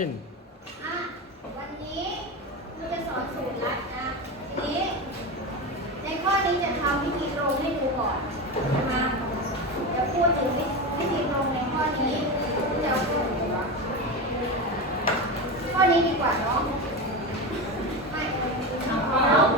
วันนี้คุณจะสอนสูตรละนะนี้ในข้อนี้จะทำวิธีลงให้ดูก่อนมาจะพูดถึงวิธีลงในข้อนี้คุณจะพูดข้อนี้ดีกว่าเนาะไม่เอา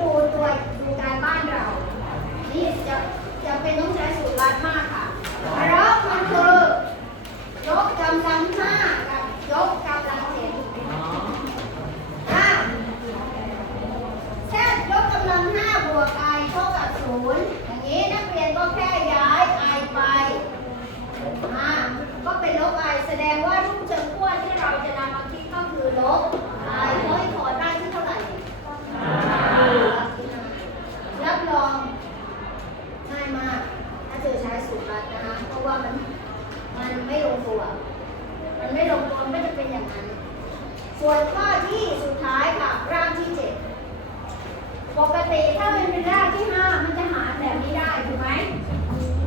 ดูตัวดูการบ้านเรา นี่จะจะเป็นต้องใช้สูตรลัดมากค่ะ เพราะมันคือยกกำลังห้ากับยกกำลังเจ็ดถ้าแค่ยกกำลังห้าบวกไอเท่ากับศูนย์อย่างนี้นักเรียนก็แค่ย้ายไอไปอ่าก็เป็นลบไอแสดงว่าทุกจำพวกที่เราจะนำมาคิดก็คือลบไอร้อยคน ตัว มันไม่ลงตัวมันก็จะเป็นอย่างนั้น ส่วนข้อที่สุดท้ายค่ะร่างที่เจ็ดปกติถ้ามันเป็นร่างที่ห้ามันจะหารแบบนี้ได้ถูกไหม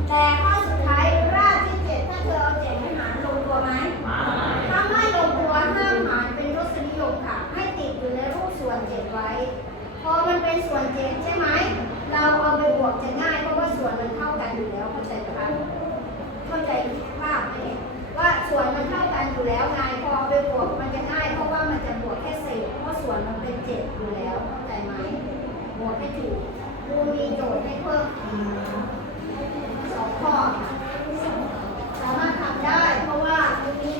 แต่ข้อสุดท้ายร่างที่เจ็ดถ้าเธอเอาเจ็ดไปหารลงตัวไหมถ้าไม่ลงตัวห้ามหารเป็นรสนิยมค่ะ ให้ติดอยู่ในรูปส่วนเจ็ดไว้ พอมันเป็นส่วนเจ็ดใช่ไหมเราเอาไปบวกจะง่ายเพราะว่าส่วนมันเท่ากันอยู่แล้วเข้าใจไหมคะเข้าใจ ว่าส่วนมันเท่ากันอยู่แล้วนายพอไปบวกมันจะง่ายเพราะว่ามันจะบวกแค่เศษเพราะส่วนมันเป็นเจ็ดอยู่แล้วเข้าใจไหมบวกให้ถูกครูมีโจทย์ให้เพิ่มสองข้อสามารถทำได้เพราะว่ามี